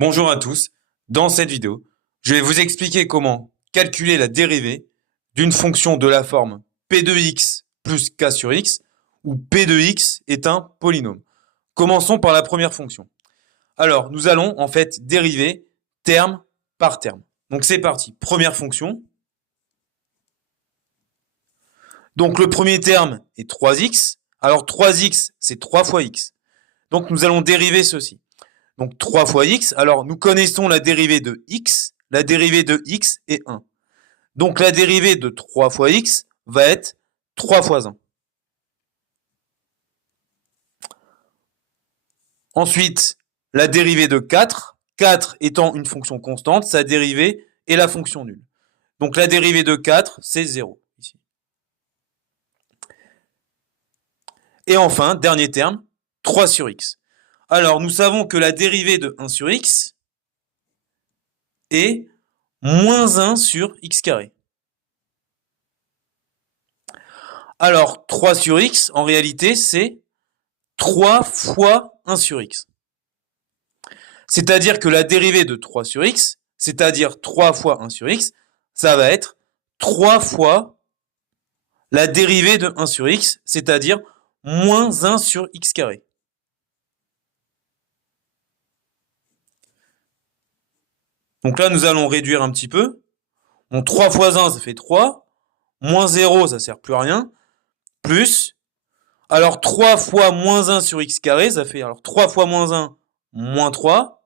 Bonjour à tous, dans cette vidéo, je vais vous expliquer comment calculer la dérivée d'une fonction de la forme p de x plus k sur x, où p de x est un polynôme. Commençons par la première fonction. Alors, nous allons en fait dériver terme par terme. Donc c'est parti, première fonction. Donc le premier terme est 3x, alors 3x c'est 3 fois x. Donc nous allons dériver ceci. Donc 3 fois x, alors nous connaissons la dérivée de x est 1. Donc la dérivée de 3 fois x va être 3 fois 1. Ensuite, la dérivée de 4 étant une fonction constante, sa dérivée est la fonction nulle. Donc la dérivée de 4, c'est 0. Ici. Et enfin, dernier terme, 3 sur x. Alors, nous savons que la dérivée de 1 sur x est moins 1 sur x carré. Alors, 3 sur x, en réalité, c'est 3 fois 1 sur x. C'est-à-dire que la dérivée de 3 sur x, c'est-à-dire 3 fois 1 sur x, ça va être 3 fois la dérivée de 1 sur x, c'est-à-dire moins 1 sur x carré. Donc là, nous allons réduire un petit peu. Bon, 3 fois 1, ça fait 3. Moins 0, ça ne sert plus à rien. Plus. Alors 3 fois moins 1 sur x carré, ça fait alors 3 fois moins 1, moins 3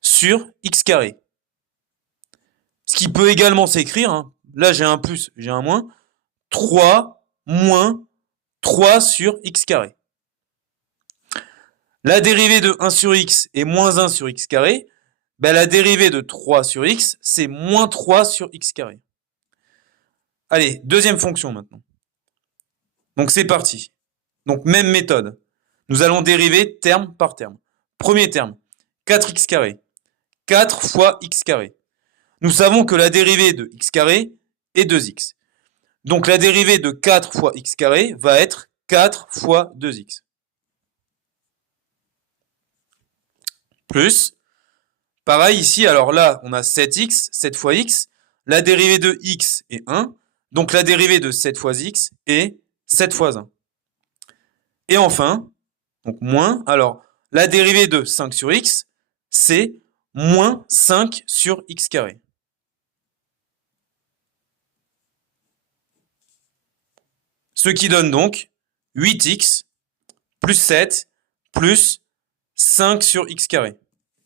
sur x carré. Ce qui peut également s'écrire, hein, là j'ai un plus, j'ai un moins, 3 moins 3 sur x carré. La dérivée de 1 sur x est moins 1 sur x carré. Ben, la dérivée de 3 sur x, c'est moins 3 sur x carré. Allez, deuxième fonction maintenant. Donc c'est parti. Donc même méthode. Nous allons dériver terme par terme. Premier terme, 4x carré. 4 fois x carré. Nous savons que la dérivée de x carré est 2x. Donc la dérivée de 4 fois x carré va être 4 fois 2x. Plus, pareil ici, alors là, on a 7x, 7 fois x. La dérivée de x est 1. Donc la dérivée de 7 fois x est 7 fois 1. Et enfin, donc moins, alors la dérivée de 5 sur x, c'est moins 5 sur x carré. Ce qui donne donc 8x plus 7 plus 5 sur x carré.